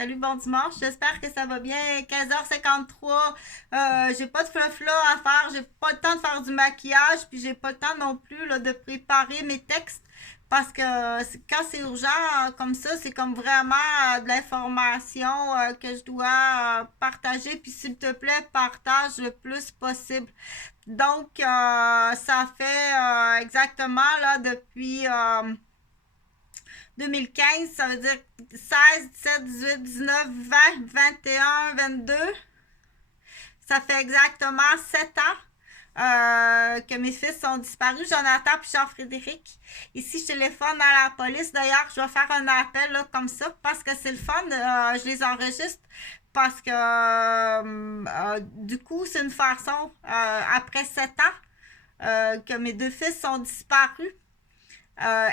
Salut, bon dimanche. J'espère que ça va bien. 15h53. J'ai pas de fluff là à faire. J'ai pas le temps de faire du maquillage. Puis j'ai pas le temps non plus là, de préparer mes textes. Parce que quand c'est urgent comme ça, c'est comme vraiment de l'information que je dois partager. Puis s'il te plaît, partage le plus possible. Donc, ça fait exactement là depuis 2015, ça veut dire 16, 17, 18, 19, 20, 21, 22. Ça fait exactement 7 ans que mes fils sont disparus, Jonathan et Jean-Frédéric. Ici, je téléphone à la police. D'ailleurs, je vais faire un appel là, comme ça parce que c'est le fun. Je les enregistre parce que du coup, c'est une façon, après 7 ans, que mes deux fils sont disparus.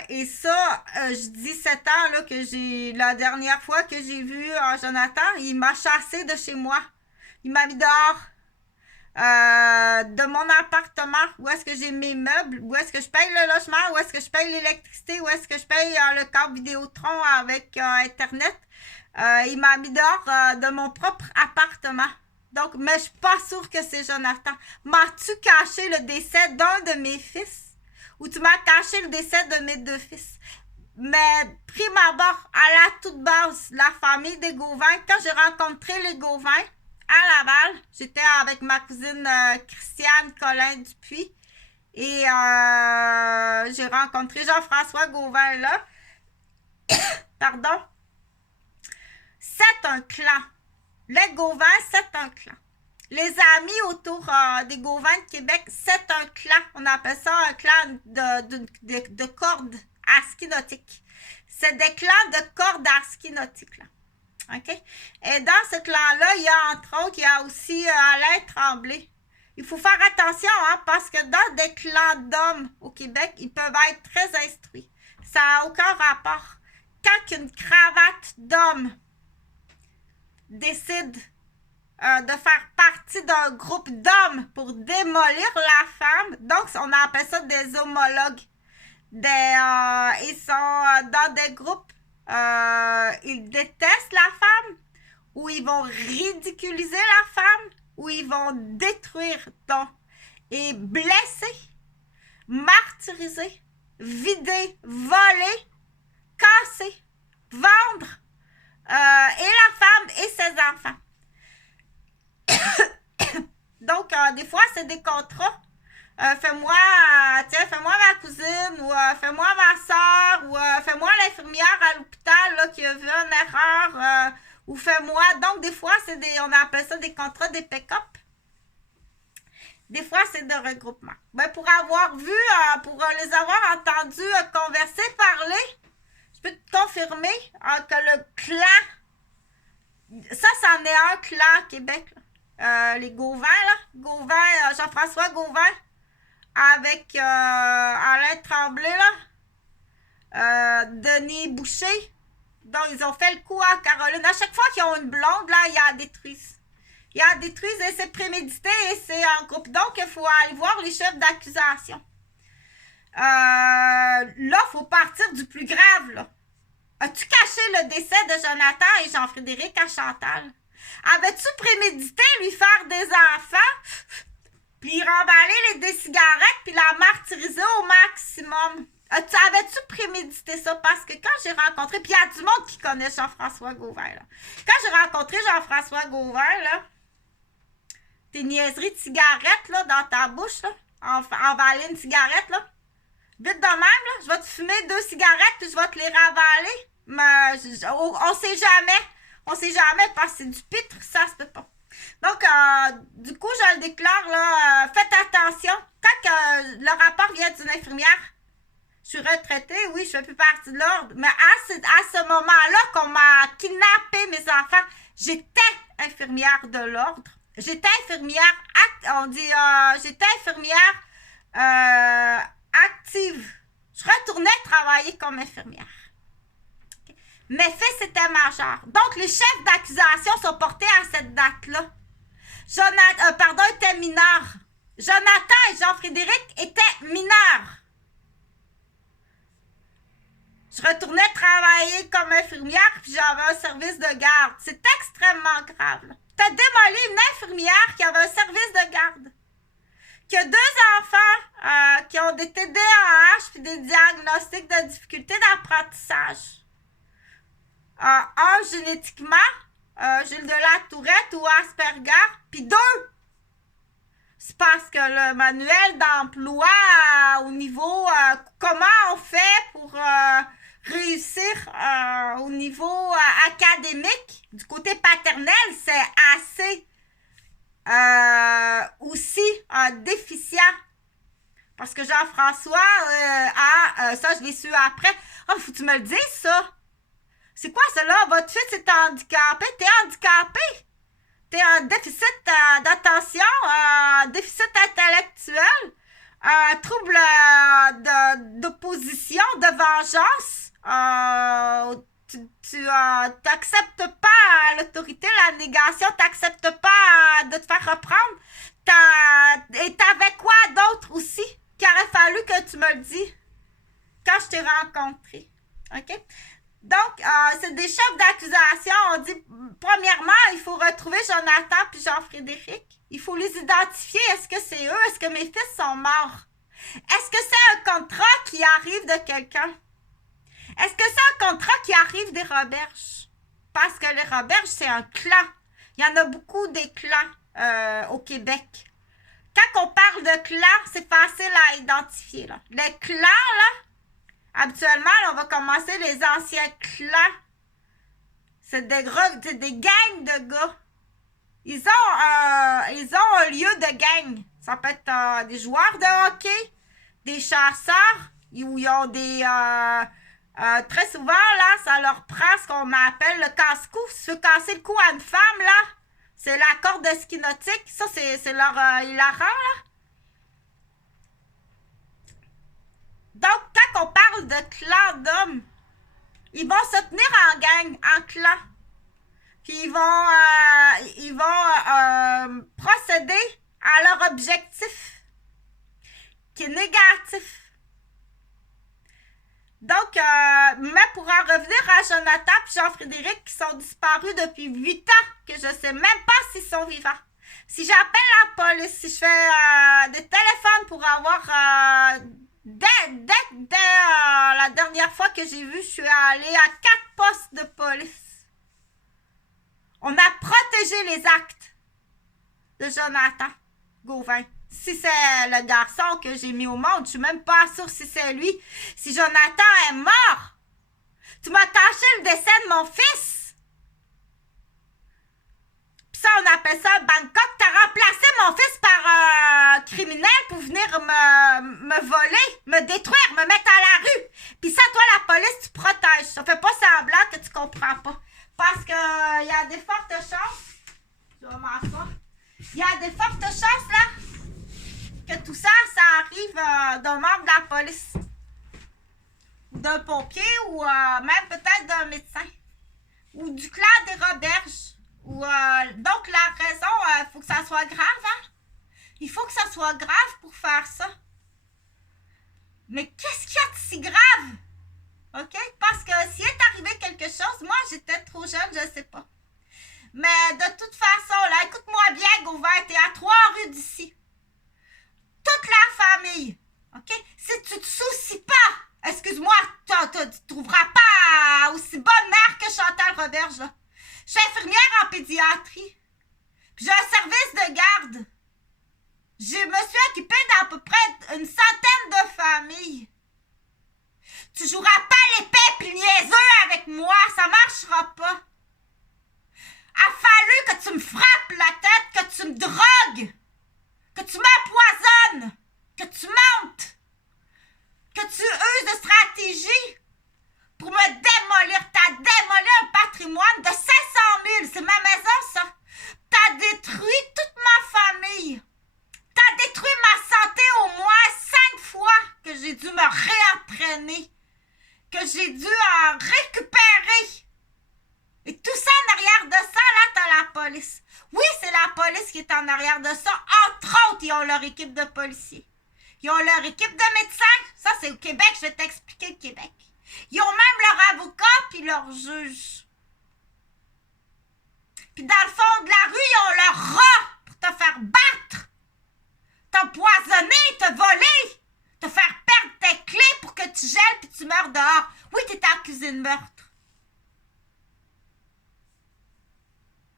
Et ça, je dis 7 ans là, que j'ai la dernière fois que j'ai vu Jonathan, il m'a chassé de chez moi. Il m'a mis dehors de mon appartement, où est-ce que j'ai mes meubles, où est-ce que je paye le logement, où est-ce que je paye l'électricité, où est-ce que je paye le câble Vidéotron avec Internet. Il m'a mis dehors de mon propre appartement. Donc, mais je suis pas sûre que c'est Jonathan. M'as-tu caché le décès d'un de mes fils? Ou tu m'as caché le décès de mes deux fils? Mais prime abord, à la toute base, la famille des Gauvin, quand j'ai rencontré les Gauvin à Laval, j'étais avec ma cousine Christiane Colin Dupuis et j'ai rencontré Jean-François Gauvin là. Pardon. C'est un clan. Les Gauvin, c'est un clan. Les amis autour des Gauvin de Québec, c'est un clan. On appelle ça un clan de cordes à ski nautique. C'est des clans de cordes à ski nautique, là. OK? Et dans ce clan-là, il y a entre autres, il y a aussi Alain Tremblay. Il faut faire attention, hein, parce que dans des clans d'hommes au Québec, ils peuvent être très instruits. Ça n'a aucun rapport. Quand une cravate d'hommes décide de faire partie d'un groupe d'hommes pour démolir la femme. Donc, on appelle ça des homologues. Ils sont dans des groupes, ils détestent la femme, ou ils vont ridiculiser la femme, ou ils vont détruire, donc, et blesser, martyriser, vider, voler, casser, vendre, et la femme et ses enfants. Donc, des fois, c'est des contrats. Fais-moi ma cousine, ou fais-moi ma soeur, ou fais-moi l'infirmière à l'hôpital là, qui a vu une erreur, ou fais-moi. Donc, des fois, on appelle ça des contrats, des pick-up. Des fois, c'est de regroupement. Ben, pour avoir vu, pour les avoir entendus converser, parler, je peux te confirmer que le clan, ça, c'en est un clan Québec, là. Les Gauvin, là. Gauvin, Jean-François Gauvin, avec Alain Tremblay, là. Denis Boucher. Donc, ils ont fait le coup à Caroline. À chaque fois qu'ils ont une blonde, là, il y a détruisent. Il y a détruisent et c'est prémédité et c'est en groupe. Donc, il faut aller voir les chefs d'accusation. Là, il faut partir du plus grave, là. As-tu caché le décès de Jonathan et Jean-Frédéric à Chantal? Avais-tu prémédité lui faire des enfants, puis remballer des cigarettes, puis la martyriser au maximum? Avais-tu prémédité ça? Parce que quand j'ai rencontré, puis il y a du monde qui connaît Jean-François Gauvin, là. Quand j'ai rencontré Jean-François Gauvin, là, tes niaiseries de cigarettes, là, dans ta bouche, là, emballer une cigarette, là, vite de même, là, je vais te fumer 2 cigarettes, puis je vais te les ravaler. Mais on sait jamais. On sait jamais parce que c'est du pitre, ça se peut pas. Donc, du coup, je le déclare, là, faites attention. Quand le rapport vient d'une infirmière, je suis retraitée, oui, je fais plus partie de l'ordre, mais à ce moment-là qu'on m'a kidnappé mes enfants, j'étais infirmière de l'ordre. J'étais infirmière, j'étais infirmière active. Je retournais travailler comme infirmière. Mes fils étaient majeurs. Donc, les chefs d'accusation sont portés à cette date-là. Étaient mineurs. Jonathan et Jean-Frédéric étaient mineurs. Je retournais travailler comme infirmière, puis j'avais un service de garde. C'est extrêmement grave. Tu as démoli une infirmière qui avait un service de garde. Qui a 2 enfants qui ont des TDAH puis des diagnostics de difficulté d'apprentissage. Un génétiquement, Gilles de la Tourette ou Asperger, puis 2. C'est parce que le manuel d'emploi au niveau comment on fait pour réussir au niveau académique du côté paternel, c'est assez aussi déficient. Parce que Jean-François ça je l'ai su après. Oh, faut que tu me le dises ça. C'est quoi ça là? Votre fils est handicapé? T'es handicapé? T'es en déficit d'attention, déficit intellectuel, trouble d'opposition, de vengeance. Tu t'acceptes pas l'autorité, la négation, t'acceptes pas de te faire reprendre. Et t'avais quoi d'autre aussi qu'il aurait fallu que tu me le dises quand je t'ai rencontré. OK? Donc, c'est des chefs d'accusation. On dit, premièrement, il faut retrouver Jonathan puis Jean-Frédéric. Il faut les identifier. Est-ce que c'est eux? Est-ce que mes fils sont morts? Est-ce que c'est un contrat qui arrive de quelqu'un? Est-ce que c'est un contrat qui arrive des Roberges? Parce que les Roberges, c'est un clan. Il y en a beaucoup des clans au Québec. Quand on parle de clans, c'est facile à identifier. Là. Les clans, là, habituellement, là, on va commencer les anciens clans. C'est des gangs de gars. Ils ont un lieu de gang. Ça peut être des joueurs de hockey, des chasseurs, où ils ont des... très souvent, là, ça leur prend ce qu'on appelle le casse-cou. Si tu veux casser le cou à une femme, là, c'est la corde de ski nautique. Ça, c'est leur hilarant, là. Donc, quand on parle de clan d'hommes, ils vont se tenir en gang, en clan. Puis ils vont procéder à leur objectif, qui est négatif. Donc, mais pour en revenir à Jonathan et Jean-Frédéric qui sont disparus depuis 8 ans, que je ne sais même pas s'ils sont vivants. Si j'appelle la police, si je fais des téléphones pour avoir... Dès la dernière fois que j'ai vu, je suis allée à 4 postes de police. On a protégé les actes de Jonathan Gauvin. Si c'est le garçon que j'ai mis au monde, je suis même pas sûre si c'est lui. Si Jonathan est mort, tu m'as caché le décès de mon fils. Puis ça, on appelle ça Bangkok. T'as remplacé mon fils par un criminel pour venir me voler, me détruire, me mettre à la rue. Puis ça, toi, la police, tu protèges. Ça fait pas semblant que tu comprends pas. Parce que il y a des fortes chances. Je vais m'asseoir. Il y a des fortes chances, là, que tout ça, ça arrive d'un membre de la police. Ou d'un pompier, ou même peut-être d'un médecin. Ou du clan des Roberges. Donc, la raison, il faut que ça soit grave, hein? Il faut que ça soit grave pour faire ça. Mais qu'est-ce qu'il y a de si grave? OK? Parce que s'il est arrivé quelque chose, moi, j'étais trop jeune, je ne sais pas. Mais de toute façon, là, écoute-moi bien, Gauvin, t'es à 3 rues d'ici. Toute la famille, OK? Si tu te soucies pas, excuse-moi, tu trouveras pas aussi bonne mère que Chantal Roberge, là. Je suis infirmière en pédiatrie. Puis j'ai un service de garde. Je me suis occupée d'à peu près une centaine de familles. Tu joueras pas l'épée pis niaiseux avec moi, ça marchera pas. A fallu que tu me frappes la tête, que tu me drogues, que tu m'empoisonnes, que tu mentes, que tu uses de stratégie pour me démolir. T'as démoli un patrimoine de 500 000, c'est ma maison ça. T'as détruit toute ma famille. T'as détruit ma santé au moins 5 fois que j'ai dû me réentraîner, que j'ai dû en récupérer. Et tout ça en arrière de ça, là, t'as la police. Oui, c'est la police qui est en arrière de ça. Entre autres, ils ont leur équipe de policiers. Ils ont leur équipe de médecins. Ça, c'est au Québec. Je vais t'expliquer le Québec. Ils ont même leur avocat puis leur juge. Puis dans le fond de la rue, ils ont leur rat pour te faire battre, t'empoisonner, te voler, te faire perdre tes clés pour que tu gèles puis tu meurs dehors. Oui, t'es accusé de meurtre.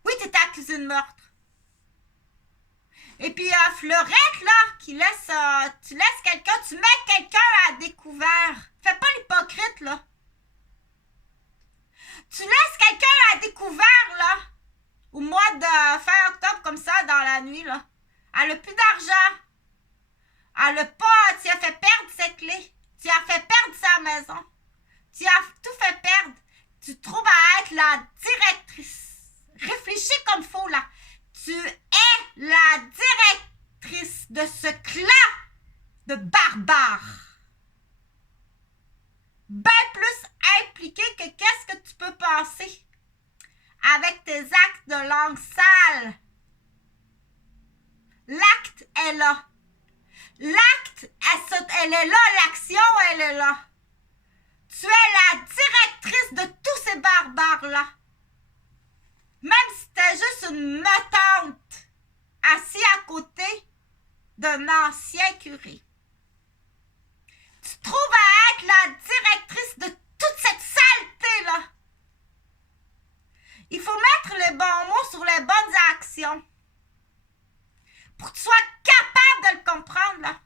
Oui, t'es accusé de meurtre. Et puis Fleurette, là, tu laisses quelqu'un, tu mets quelqu'un à découvert. Fais pas l'hypocrite, là. Tu laisses quelqu'un à découvert, là, au mois de fin octobre, comme ça, dans la nuit, là. Elle a plus d'argent. Elle a pas, tu as fait perdre ses clés. Tu as fait perdre sa maison. Tu as tout fait perdre. Tu te trouves à être la directrice. Réfléchis comme faut, là. Tu es la directrice de ce clan de barbares. Ben plus impliqué que qu'est-ce que tu peux penser avec tes actes de langue sale. L'acte est là. L'acte, elle est là. L'action, elle est là. Tu es la directrice de tous ces barbares-là. Même si t'es juste une mettante assis à côté d'un ancien curé. Tu te trouves à être la directrice de toute cette saleté-là. Il faut mettre les bons mots sur les bonnes actions. Pour que tu sois capable de le comprendre, là.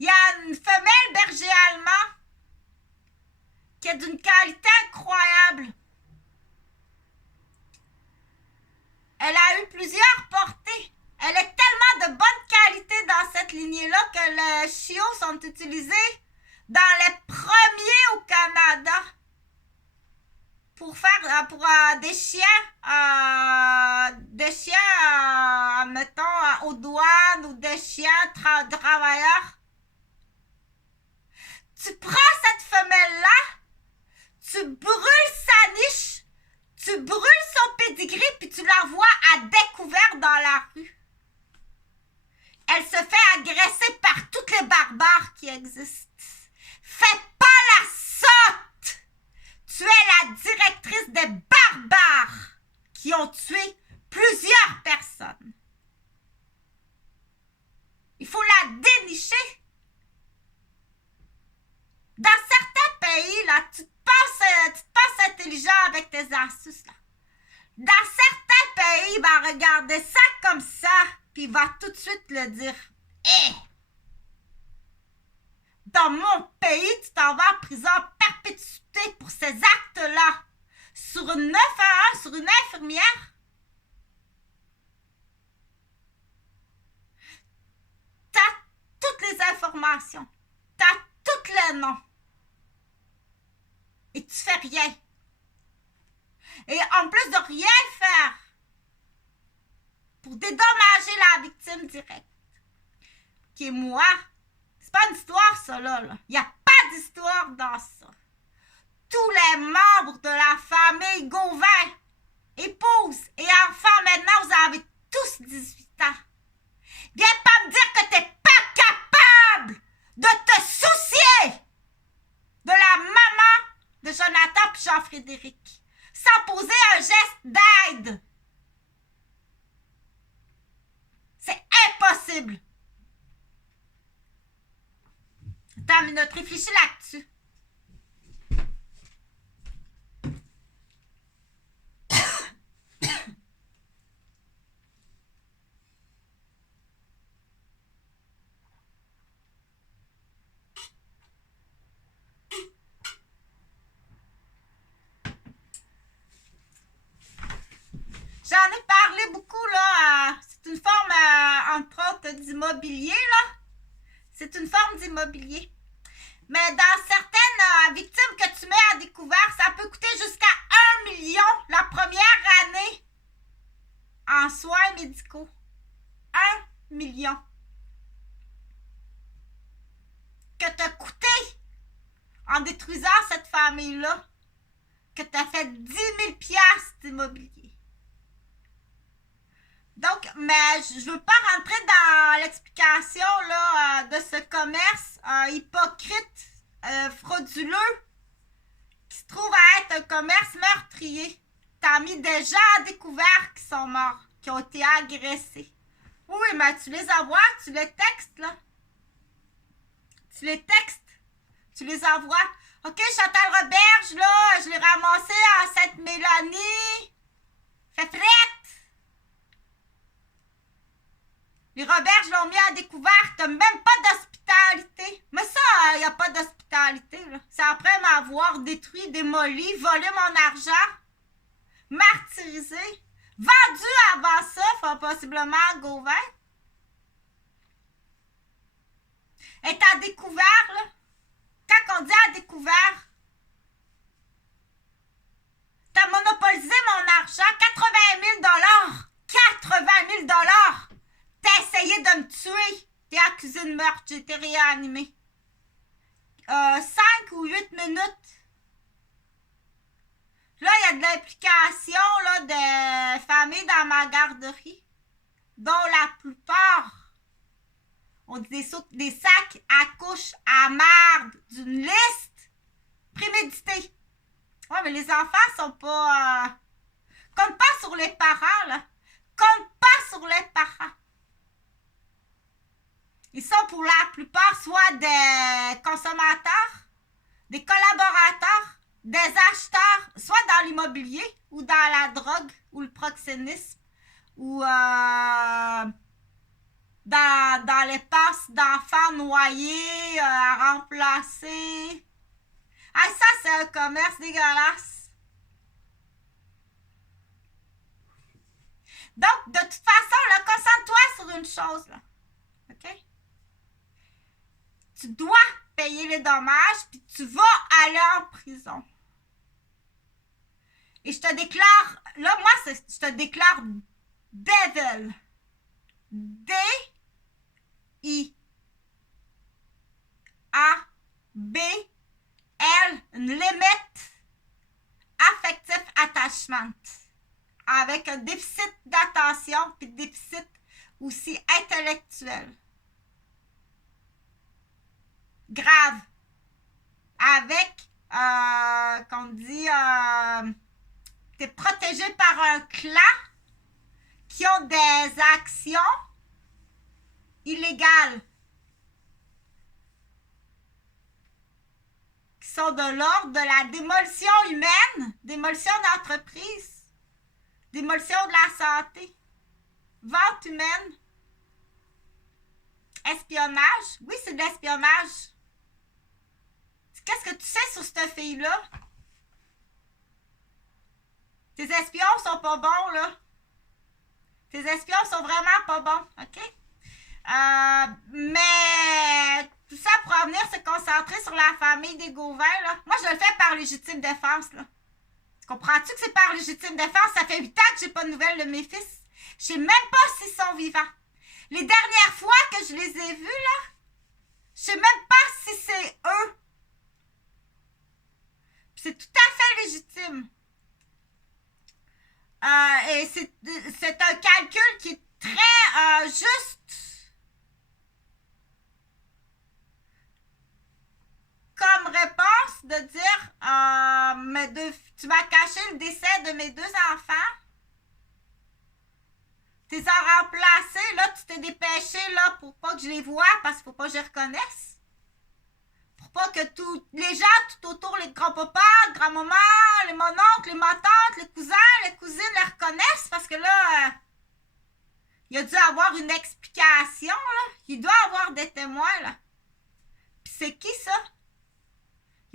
Il y a une femelle berger allemand qui est d'une qualité incroyable. Elle a eu plusieurs portées. Elle est tellement de bonne qualité dans cette lignée-là que les chiots sont utilisés dans les premiers au Canada pour faire des chiens, mettons, aux douanes ou des chiens travailleurs. Tu prends cette femelle-là, tu brûles sa niche, tu brûles son pédigré, puis tu l'envoies à découvert dans la rue. Elle se fait agresser par toutes les barbares qui existent. Fais pas la sotte! Tu es la directrice des barbares qui ont tué plusieurs personnes. Il faut la dénicher. Dans certains pays, là, tu te penses intelligent avec tes astuces, là. Dans certains pays, il va regarder ça comme ça, puis il va tout de suite le dire. Hé! Dans mon pays, tu t'en vas en prison en perpétuité pour ces actes-là. Sur une 911, sur une infirmière. T'as toutes les informations. T'as tous les noms. Et tu fais rien. Et en plus de rien faire pour dédommager la victime directe, qui est moi, c'est pas une histoire ça là. Il n'y a pas d'histoire dans ça. Tous les membres de la famille Gauvin, épouses et enfants, maintenant vous avez tous 18 ans. Viens pas me dire que t'es pas capable de te soucier de la maman de Jonathan et Jean-Frédéric sans poser un geste d'aide. C'est impossible. Attends une minute, réfléchis là-dessus. J'en ai parlé beaucoup, là. C'est une forme, entre autres, d'immobilier, là. C'est une forme d'immobilier. Mais dans certaines victimes que tu mets à découvert, ça peut coûter jusqu'à 1 million la première année en soins médicaux. 1 million. Que t'as coûté en détruisant cette famille-là. Que t'as fait 10 000 $ d'immobilier. Donc, mais je veux pas rentrer dans l'explication là, de ce commerce hypocrite, frauduleux, qui se trouve à être un commerce meurtrier. T'as mis des gens à découvert qui sont morts, qui ont été agressés. Oui, mais tu les envoies, tu les textes, là. Tu les textes, tu les envoies. OK, Chantal Roberge, là, je l'ai ramassé à Sainte-Mélanie. Fait frette! Les Roberges l'ont mis à découvert. T'as même pas d'hospitalité. Mais ça, y a pas d'hospitalité, là. C'est après m'avoir détruit, démoli, volé mon argent, martyrisé, vendu avant ça, fort possiblement à Gauvin. Est à découvert, là. Quand on dit à découvert, t'as monopolisé mon argent, 80 000 80 000 T'as essayé de me tuer. T'es accusé de meurtre, j'ai été réanimé. 5 ou 8 minutes. Là, il y a de l'implication là, de familles dans ma garderie, dont la plupart ont des sacs à couches à marde d'une liste préméditée. Ouais, mais les enfants sont pas... compte pas sur les parents, là. Compte pas sur les parents. Ils sont pour la plupart soit des consommateurs, des collaborateurs, des acheteurs, soit dans l'immobilier ou dans la drogue ou le proxénétisme ou dans les passes d'enfants noyés à remplacer. Ah, ça, c'est un commerce dégueulasse. Donc, de toute façon, là, concentre-toi sur une chose, là. OK? Tu dois payer les dommages, puis tu vas aller en prison. Et je te déclare, là, moi, je te déclare devil. D-I-A-B-L, une limite affectif attachment. Avec un déficit d'attention, puis déficit aussi intellectuel. Grave. Avec, qu'on dit, t'es protégé par un clan qui ont des actions illégales. Qui sont de l'ordre de la démolition humaine, démolition d'entreprise, démolition de la santé, vente humaine, espionnage. Oui, c'est de l'espionnage. Qu'est-ce que tu sais sur cette fille-là? Tes espions sont pas bons, là. Tes espions sont vraiment pas bons, OK? Mais tout ça pour en venir se concentrer sur la famille des Gauvin, là. Moi, je le fais par légitime défense, là. Tu comprends-tu que c'est par légitime défense? Ça fait 8 ans que j'ai pas de nouvelles de mes fils. Je sais même pas s'ils sont vivants. Les dernières fois que je les ai vus, là, je sais même pas si c'est eux. C'est tout à fait légitime. Et c'est un calcul qui est très juste. Comme réponse de dire tu m'as caché le décès de mes 2 enfants. Tu les as remplacés, là, tu t'es dépêché là, pour pas que je les voie parce qu'il faut pas que je les reconnaisse. Pour pas que tous les gens tout autour, les grands-papas, grand-mamans, les mononcles, les motantes, les cousins, les cousines les reconnaissent parce que là, il a dû avoir une explication, là. Il doit avoir des témoins, là. Puis c'est qui ça?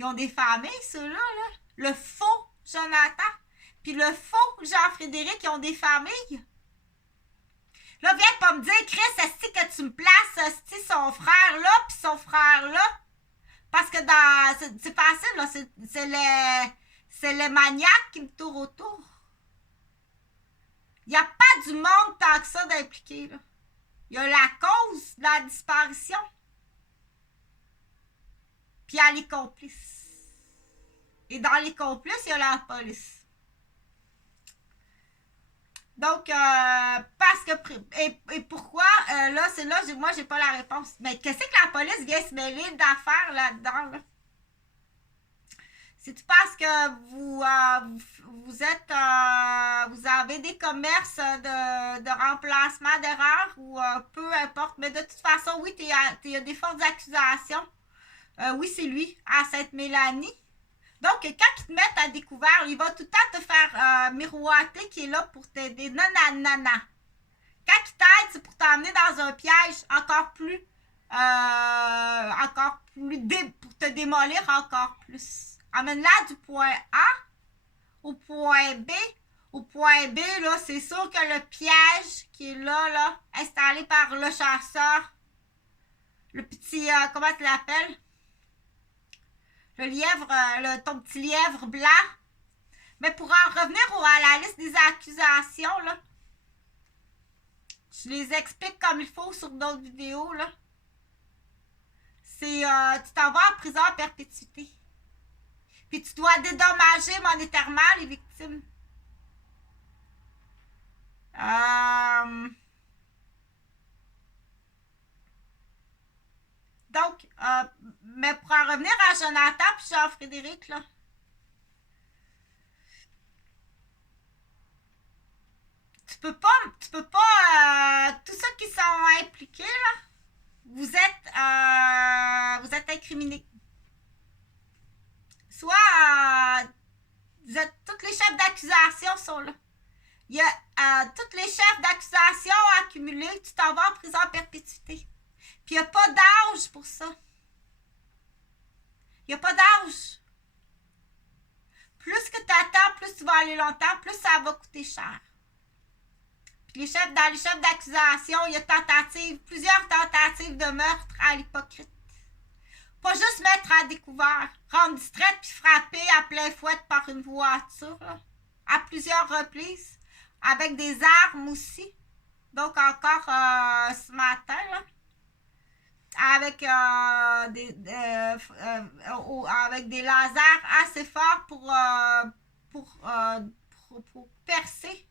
Ils ont des familles, ceux-là, là. Le faux Jonathan, puis le faux Jean-Frédéric, ils ont des familles. Là, viens pas me dire, Chris, est-ce que tu me places, est-ce son frère là, puis son frère là? Parce que c'est facile, là, c'est les maniaques qui me tournent autour. Il n'y a pas du monde tant que ça d'impliqué, là. Il y a la cause de la disparition. Puis il y a les complices. Et dans les complices, il y a la police. Donc, parce que... Et pourquoi? Là, c'est là, moi, j'ai pas la réponse. Mais qu'est-ce que la police vient se mêler d'affaires là-dedans, là? C'est-tu parce que vous êtes... vous avez des commerces de remplacement d'erreurs ou peu importe. Mais de toute façon, oui, il y a des fortes accusations. Oui, c'est lui, à Sainte-Mélanie. Donc, quand ils te mettent à découvert, il va tout le temps te faire miroiter qu'il est là pour t'aider. Non, non, non, non. Quand il t'aide, c'est pour t'emmener dans un piège encore plus... pour te démolir encore plus. Amène-la du point A au point B. Au point B, là, c'est sûr que le piège qui est là, installé par le chasseur, le petit... comment tu l'appelles? Le lièvre, ton petit lièvre blanc. Mais pour en revenir à la liste des accusations, là, je les explique comme il faut sur d'autres vidéos, là. C'est, tu t'en vas en prison à perpétuité. Puis tu dois dédommager monétairement les victimes. Donc, mais pour en revenir à Jonathan puis Jean-Frédéric, là, tu peux pas, tous ceux qui sont impliqués, là, vous êtes incriminés. Soit, tous les chefs d'accusation sont là. Il y a tous les chefs d'accusation accumulés, tu t'en vas en prison à perpétuité. Puis il n'y a pas d'âge pour ça. Il n'y a pas d'âge. Plus que tu attends, plus tu vas aller longtemps, plus ça va coûter cher. Puis dans les chefs d'accusation, il y a plusieurs tentatives de meurtre à l'hypocrite. Pas juste mettre à découvert, rendre distraite puis frapper à plein fouet par une voiture, là, à plusieurs reprises, avec des armes aussi. Donc encore ce matin, là, avec des lasers assez forts pour percer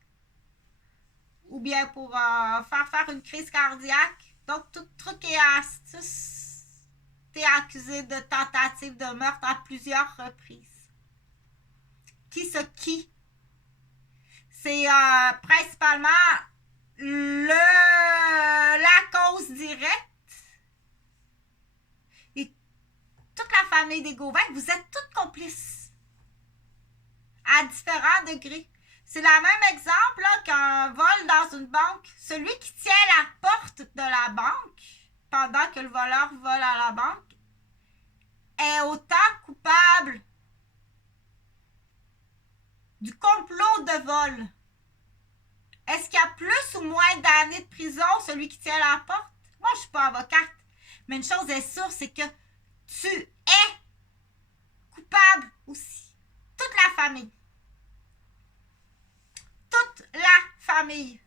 ou bien pour faire une crise cardiaque. Donc, tout truc et astuce, t'es accusé de tentative de meurtre à plusieurs reprises. Qui? C'est principalement la cause directe. Et toute la famille des Gauvin, vous êtes toutes complices. À différents degrés. C'est le même exemple là, qu'un vol dans une banque. Celui qui tient la porte de la banque pendant que le voleur vole à la banque est autant coupable du complot de vol. Est-ce qu'il y a plus ou moins d'années de prison celui qui tient la porte? Moi, je ne suis pas avocate. Mais une chose est sûre, c'est que tu es coupable aussi. Toute la famille. Toute la famille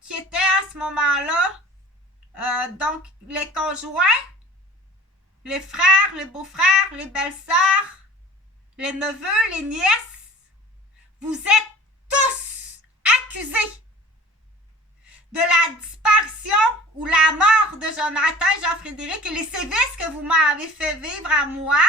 qui était à ce moment-là, donc les conjoints, les frères, les beaux-frères, les belles-sœurs, les neveux, les nièces, vous êtes tous accusés de la disparition ou la mort de Jonathan et Jean-Frédéric et les sévices que vous m'avez fait vivre à moi